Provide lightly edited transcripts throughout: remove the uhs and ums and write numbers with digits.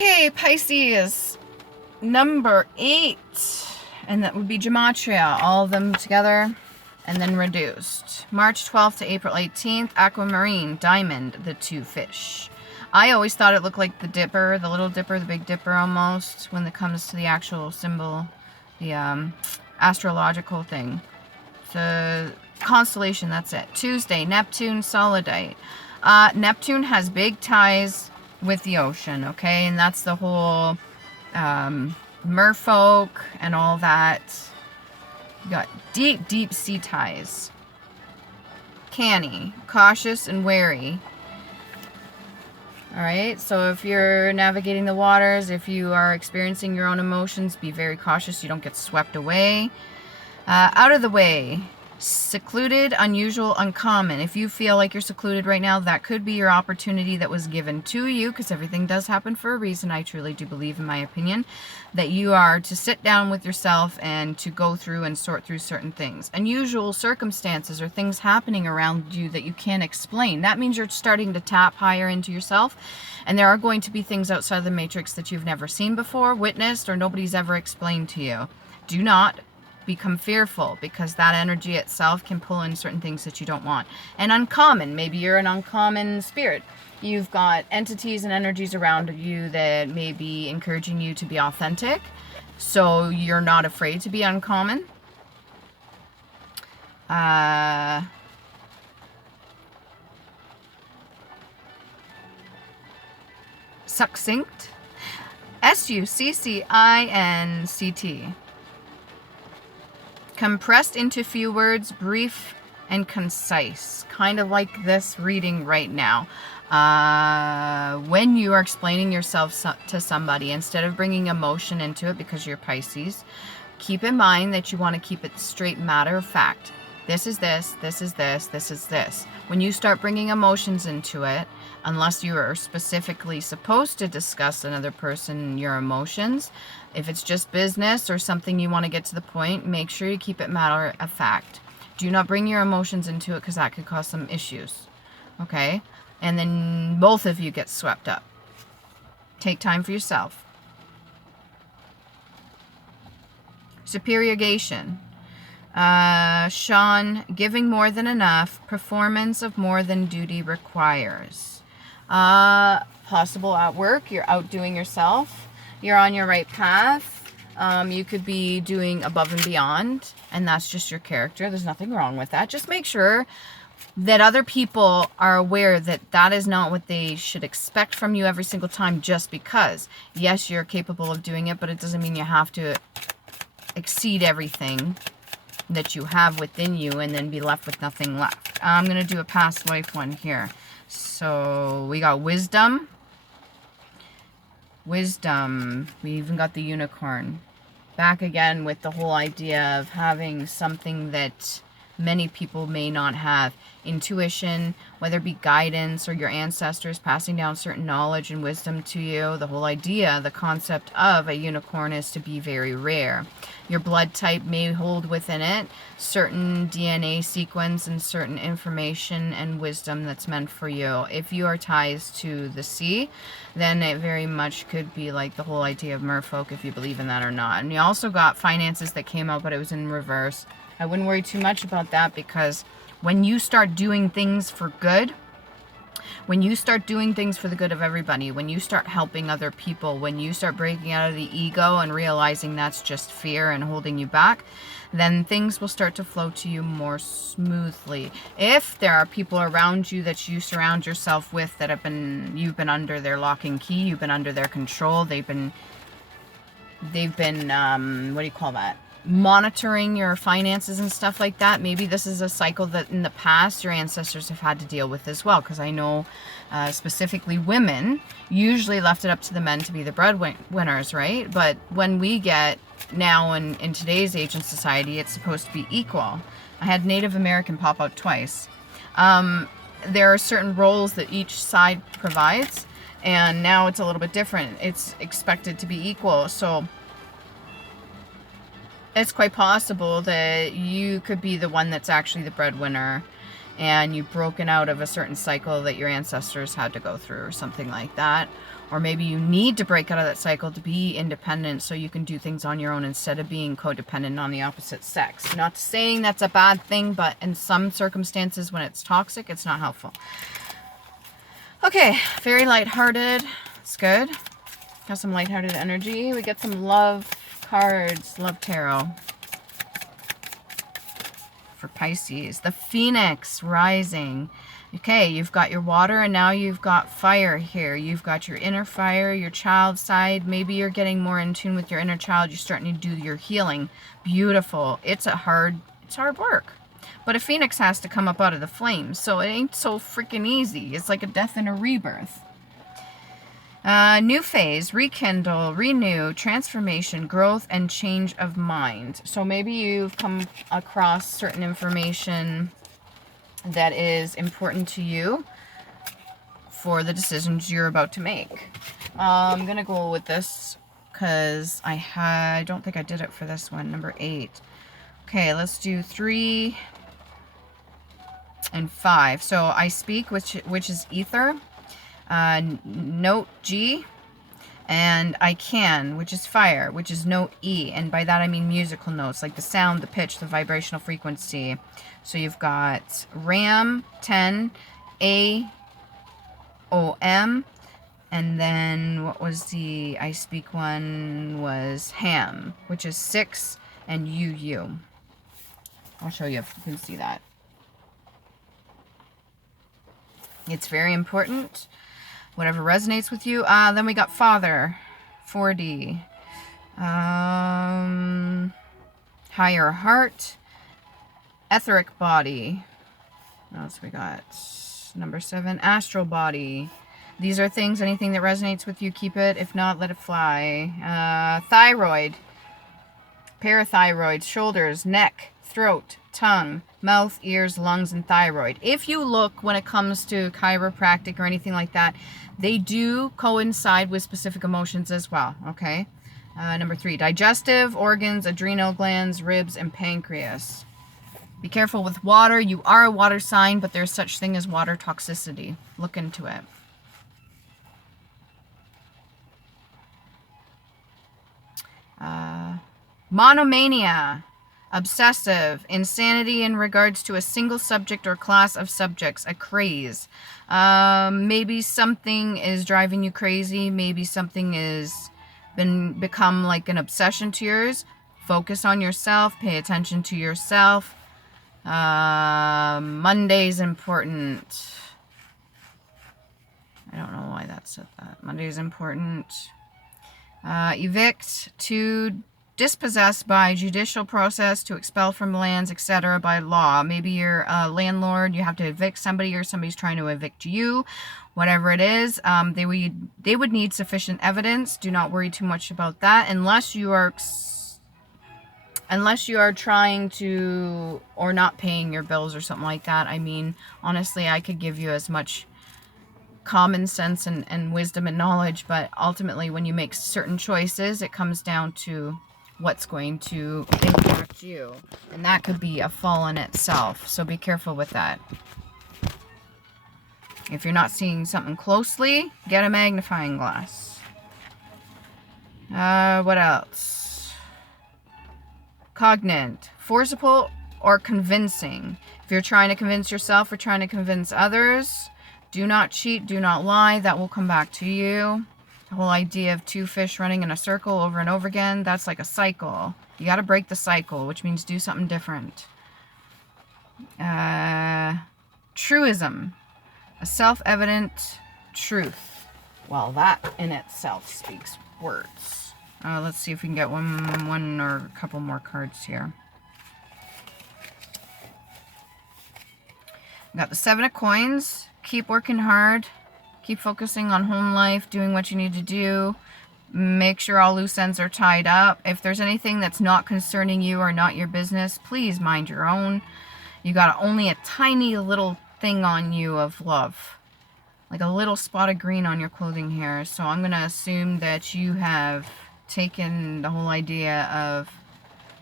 Okay, Pisces, number 8, and that would be gematria, all of them together, and then reduced. March 12th to April 18th, aquamarine, diamond, the 2 fish. I always thought it looked like the dipper, the little dipper, the big dipper almost, when it comes to the actual symbol, the astrological thing. The constellation, that's it. Tuesday, Neptune, solidite. Neptune has big ties with the ocean, okay? And that's the whole merfolk and all that. You got deep, deep sea ties. Canny, cautious and wary. Alright, so if you're navigating the waters, if you are experiencing your own emotions, be very cautious you don't get swept away. Out of the way. Secluded, unusual, uncommon. If you feel like you're secluded right now, that could be your opportunity that was given to you, because everything does happen for a reason. I truly do believe, in my opinion, that you are to sit down with yourself and to go through and sort through certain things. Unusual circumstances or things happening around you that you can't explain. That means you're starting to tap higher into yourself, and there are going to be things outside the matrix that you've never seen before, witnessed, or nobody's ever explained to you. Do not become fearful, because that energy itself can pull in certain things that you don't want. And uncommon, maybe you're an uncommon spirit. You've got entities and energies around you that may be encouraging you to be authentic, so you're not afraid to be uncommon. Succinct, Succinct, compressed into few words, brief and concise, kind of like this reading right now. When you are explaining yourself to somebody, instead of bringing emotion into it because you're Pisces, keep in mind that you want to keep it straight, matter of fact. This is this, this is this, this is this. When you start bringing emotions into it, unless you are specifically supposed to discuss another person, your emotions, if it's just business or something you want to get to the point, make sure you keep it matter of fact. Do not bring your emotions into it, because that could cause some issues. Okay? And then both of you get swept up. Take time for yourself. Superiorgation. Sean, giving more than enough, performance of more than duty requires. Possible at work, you're outdoing yourself, you're on your right path, you could be doing above and beyond, and that's just your character. There's nothing wrong with that. Just make sure that other people are aware that that is not what they should expect from you every single time, just because. Yes, you're capable of doing it, but it doesn't mean you have to exceed everything that you have within you and then be left with nothing left. I'm going to do a past life one here. So we got wisdom. Wisdom. We even got the unicorn. Back again with the whole idea of having something that many people may not have. Intuition, whether it be guidance or your ancestors passing down certain knowledge and wisdom to you. The whole idea, the concept of a unicorn is to be very rare. Your blood type may hold within it certain DNA sequence and certain information and wisdom that's meant for you. If you are ties to the sea, then it very much could be like the whole idea of merfolk, if you believe in that or not. And you also got finances that came out, but it was in reverse. I wouldn't worry too much about that, because when you start doing things for good, when you start doing things for the good of everybody, when you start helping other people, when you start breaking out of the ego and realizing that's just fear and holding you back, then things will start to flow to you more smoothly. If there are people around you that you surround yourself with that you've been under their lock and key, you've been under their control, they've been what do you call that? Monitoring your finances and stuff like that. Maybe this is a cycle that in the past your ancestors have had to deal with as well, because I know specifically women usually left it up to the men to be the breadwinners, right? But when we get now in today's age and society, it's supposed to be equal. I had Native American pop out twice. There are certain roles that each side provides, and now it's a little bit different. It's expected to be equal. So it's quite possible that you could be the one that's actually the breadwinner and you've broken out of a certain cycle that your ancestors had to go through or something like that. Or maybe you need to break out of that cycle to be independent so you can do things on your own instead of being codependent on the opposite sex. Not saying that's a bad thing, but in some circumstances when it's toxic, it's not helpful. Okay, very lighthearted. It's good. Got some lighthearted energy. We get some love cards, love tarot for Pisces. The Phoenix rising. Okay, you've got your water and now you've got fire here. You've got your inner fire, your child side. Maybe you're getting more in tune with your inner child. You're starting to do your healing. Beautiful. It's hard work. But a phoenix has to come up out of the flames, so it ain't so freaking easy. It's like a death and a rebirth. New phase, rekindle, renew, transformation, growth, and change of mind. So maybe you've come across certain information that is important to you for the decisions you're about to make. I'm going to go with this because I don't think I did it for this one, number 8. Okay, let's do 3 and 5. So I speak, which is ether. Note G, and I can, which is fire, which is note E, and by that I mean musical notes, like the sound, the pitch, the vibrational frequency. So you've got Ram, 10, A, O, M, and then what was the I speak one was Ham, which is 6, and U. I'll show you if you can see that. It's very important. Whatever resonates with you. Then we got Father, 4D. Higher Heart. Etheric Body. What else we got? Number 7, Astral Body. These are things, anything that resonates with you, keep it. If not, let it fly. Thyroid. Parathyroid. Shoulders, neck, throat, tongue, mouth, ears, lungs, and thyroid. If you look when it comes to chiropractic or anything like that, they do coincide with specific emotions as well, okay? Number 3, digestive organs, adrenal glands, ribs, and pancreas. Be careful with water. You are a water sign, but there's such thing as water toxicity. Look into it. Monomania. Obsessive, insanity in regards to a single subject or class of subjects, a craze. Maybe something is driving you crazy. Maybe something is become like an obsession to yours. Focus on yourself. Pay attention to yourself. Monday's important. I don't know why that said that. Monday's important. Evict, to dispossess by judicial process, to expel from lands, etc. by law. Maybe you're a landlord, you have to evict somebody, or somebody's trying to evict you. Whatever it is, they would need sufficient evidence. Do not worry too much about that unless you are trying to, or not paying your bills or something like that. I mean, honestly, I could give you as much common sense and wisdom and knowledge, but ultimately when you make certain choices, it comes down to what's going to impact you, and that could be a fall in itself, so be careful with that. If you're not seeing something closely, get a magnifying glass. What else? Cognate, forcible or convincing. If you're trying to convince yourself or trying to convince others, do not cheat, do not lie, that will come back to you. The whole idea of 2 fish running in a circle over and over again, that's like a cycle. You got to break the cycle, which means do something different. Truism, a self-evident truth. Well, that in itself speaks words. Let's see if we can get one or a couple more cards here. We got the 7 of coins. Keep working hard. Keep focusing on home life, doing what you need to do. Make sure all loose ends are tied up. If there's anything that's not concerning you or not your business, please mind your own. You got only a tiny little thing on you of love. Like a little spot of green on your clothing here. So I'm going to assume that you have taken the whole idea of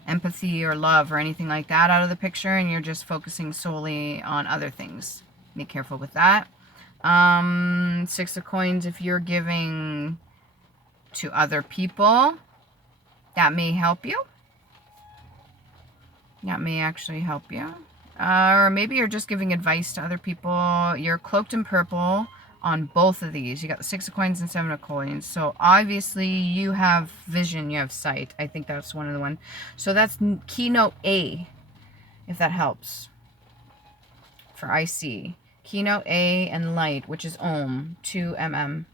empathy or love or anything like that out of the picture, and you're just focusing solely on other things. Be careful with that. Six of Coins, if you're giving to other people, that may help you. That may actually help you. Or maybe you're just giving advice to other people. You're cloaked in purple on both of these. You got the Six of Coins and Seven of Coins. So obviously you have vision, you have sight. I think that's one of the ones. So that's keynote A, if that helps. For IC. Keynote A and light, which is Om, 2 mm.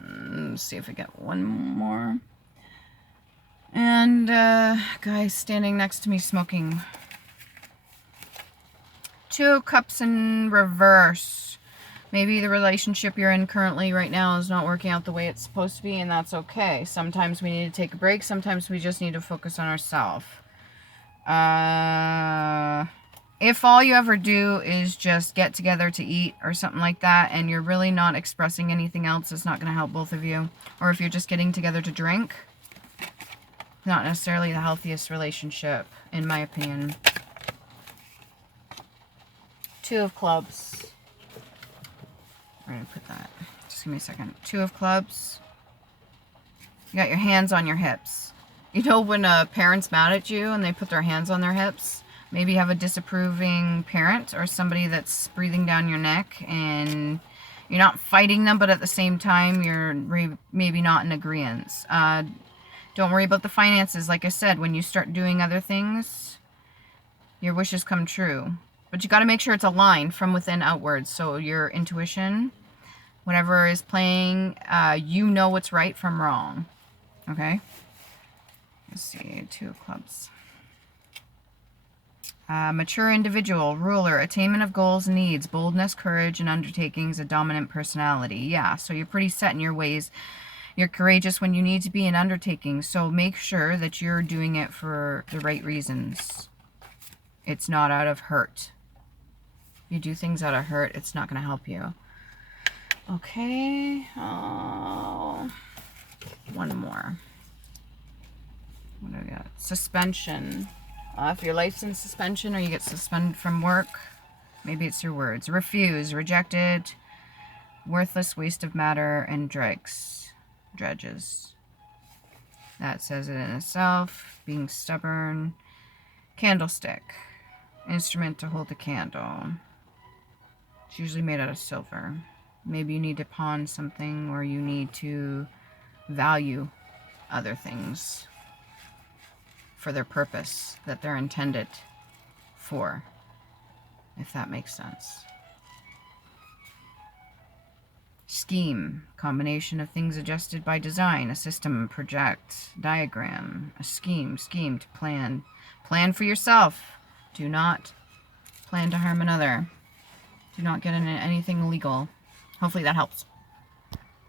Let's see if I get one more. And guy standing next to me smoking. 2 of Cups in reverse. Maybe the relationship you're in currently right now is not working out the way it's supposed to be, and that's okay. Sometimes we need to take a break. Sometimes we just need to focus on ourselves. If all you ever do is just get together to eat or something like that, and you're really not expressing anything else, it's not going to help both of you. Or if you're just getting together to drink, not necessarily the healthiest relationship, in my opinion. 2 of Clubs. Where did I put that? Just give me a second. 2 of Clubs. You got your hands on your hips. You know when a parent's mad at you and they put their hands on their hips? Maybe you have a disapproving parent or somebody that's breathing down your neck, and you're not fighting them, but at the same time you're maybe not in agreement. Don't worry about the finances. Like I said, when you start doing other things, your wishes come true. But you got to make sure it's aligned from within outwards. So your intuition, whatever is playing, you know what's right from wrong. Okay? Let's see. 2 of Clubs. Mature individual, ruler, attainment of goals, needs, boldness, courage, and undertakings, a dominant personality. Yeah, so you're pretty set in your ways. You're courageous when you need to be in undertakings. So make sure that you're doing it for the right reasons. It's not out of hurt. You do things out of hurt, it's not going to help you. Okay. Oh, one more. What do we got? Suspension. If your life's in suspension or you get suspended from work, maybe it's your words. Refuse, rejected, worthless, waste of matter, and dredges. That says it in itself. Being stubborn. Candlestick. Instrument to hold a candle. It's usually made out of silver. Maybe you need to pawn something, or you need to value other things for their purpose that they're intended for, if that makes sense. Scheme, combination of things adjusted by design, a system, project, diagram, a scheme to plan. Plan for yourself. Do not plan to harm another. Do not get into anything illegal. Hopefully that helps.